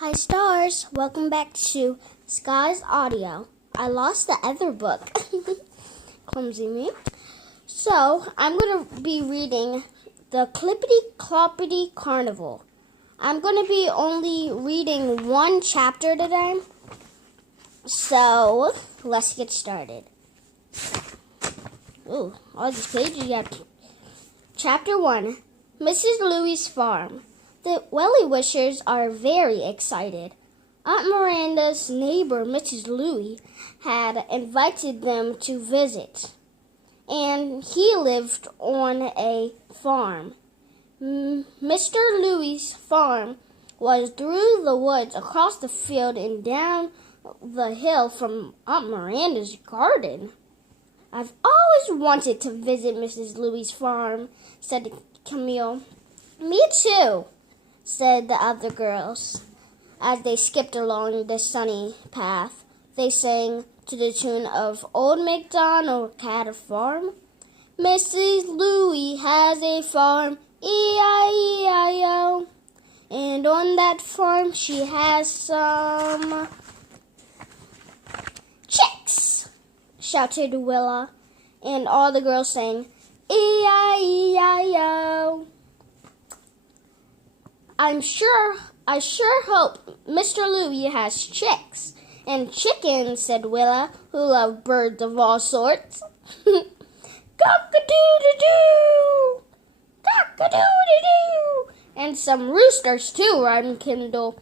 Hi stars, welcome back to Sky's Audio. I lost the other book. Clumsy me. So, I'm going to be reading the Clippity Cloppity Carnival. I'm going to be only reading one chapter today. So, let's get started. Ooh, all these pages you have. Chapter 1, Mrs. Louie's Farm. The Welly-Wishers are very excited. Aunt Miranda's neighbor, Mrs. Louie, had invited them to visit, and he lived on a farm. Mr. Louie's farm was through the woods, across the field, and down the hill from Aunt Miranda's garden. "I've always wanted to visit Mrs. Louie's farm," said Camille. "Me too," said the other girls. As they skipped along the sunny path, they sang to the tune of Old MacDonald Had a Farm. "Mrs. Louie has a farm, E-I-E-I-O. And on that farm she has some chicks," shouted Willa, and all the girls sang E-I-E-I-O. I sure hope Mr. Louie has chicks and chickens," said Willa, who loved birds of all sorts. "Cock-a-doodle-doo! Cock-a-doodle-doo!" "And some roosters too," rhymed Kindle.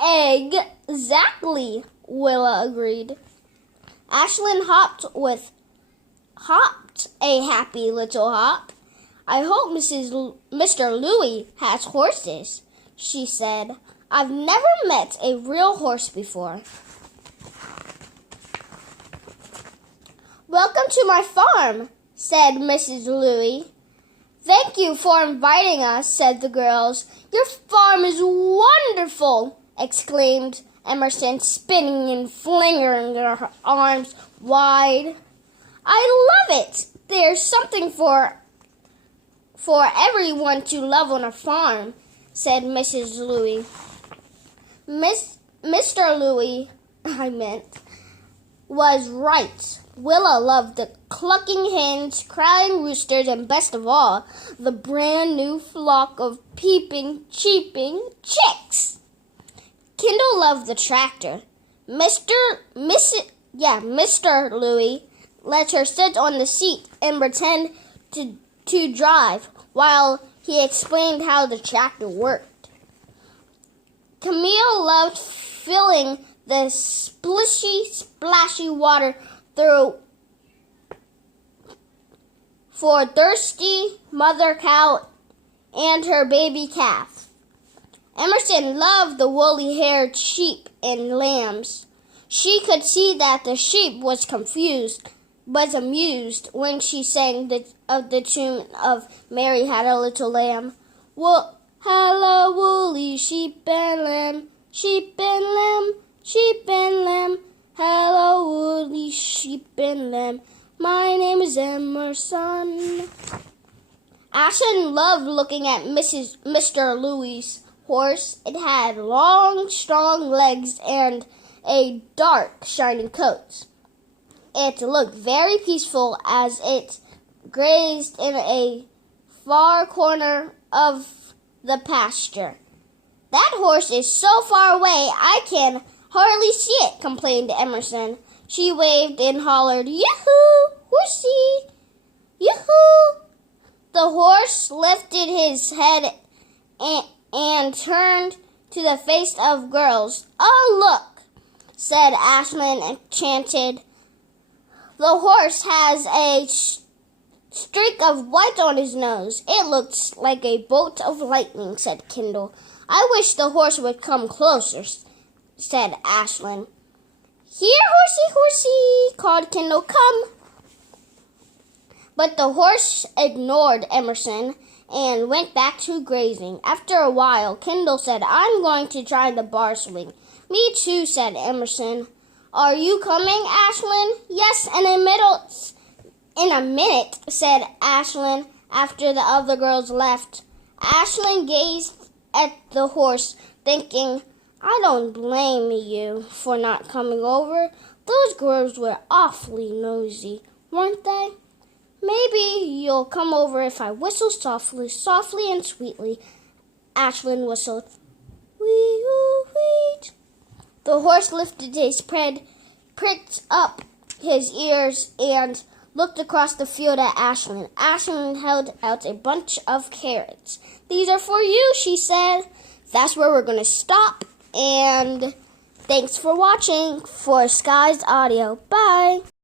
"Exactly," Willa agreed. Ashlyn hopped a happy little hop. "I hope Mr. Louie has horses," she said. "I've never met a real horse before." "Welcome to my farm," said Mrs. Louie. "Thank you for inviting us," said the girls. "Your farm is wonderful," exclaimed Emerson, spinning and flinging her arms wide. "I love it. There's something for everyone to love on a farm," said Mrs. Louie. Mr. Louie, was right. Willa loved the clucking hens, crowing roosters, and best of all, the brand new flock of peeping, cheeping chicks. Kindle loved the tractor. Mr. Louie let her sit on the seat and pretend to drive while he explained how the tractor worked. Camille loved filling the splashy water through for thirsty mother cow and her baby calf. Emerson loved the woolly-haired sheep and lambs. She could see that the sheep was amused when she sang the tune of Mary Had a Little Lamb. "Hello, woolly sheep and lamb, sheep and lamb, sheep and lamb. Hello, woolly sheep and lamb. My name is Emerson." Ashlyn loved looking at Mr. Louie's horse. It had long, strong legs and a dark, shiny coat. It looked very peaceful as it grazed in a far corner of the pasture. "That horse is so far away I can hardly see it," complained Emerson. She waved and hollered, "Yoo-hoo, horsey! Yoo-hoo!" The horse lifted his head and turned to the face of girls. "Oh, look," said Ashlyn, enchanted. "The horse has a streak of white on his nose. It looks like a bolt of lightning," said Kindle. "I wish the horse would come closer," said Ashlyn. "Here, horsey, horsey," called Kindle. "Come." But the horse ignored Emerson and went back to grazing. After a while, Kindle said, "I'm going to try the bar swing." "Me too," said Emerson. "Are you coming, Ashlyn?" "Yes, in a minute," said Ashlyn after the other girls left. Ashlyn gazed at the horse, thinking, I don't blame you for not coming over. Those girls were awfully nosy, weren't they? Maybe you'll come over if I whistle softly, softly and sweetly. Ashlyn whistled. Wee-oo-wee. The horse lifted his head, pricked up his ears, and looked across the field at Ashlyn. Ashlyn held out a bunch of carrots. These are for you, she said. That's where we're going to stop. And thanks for watching for Sky's Audio. Bye.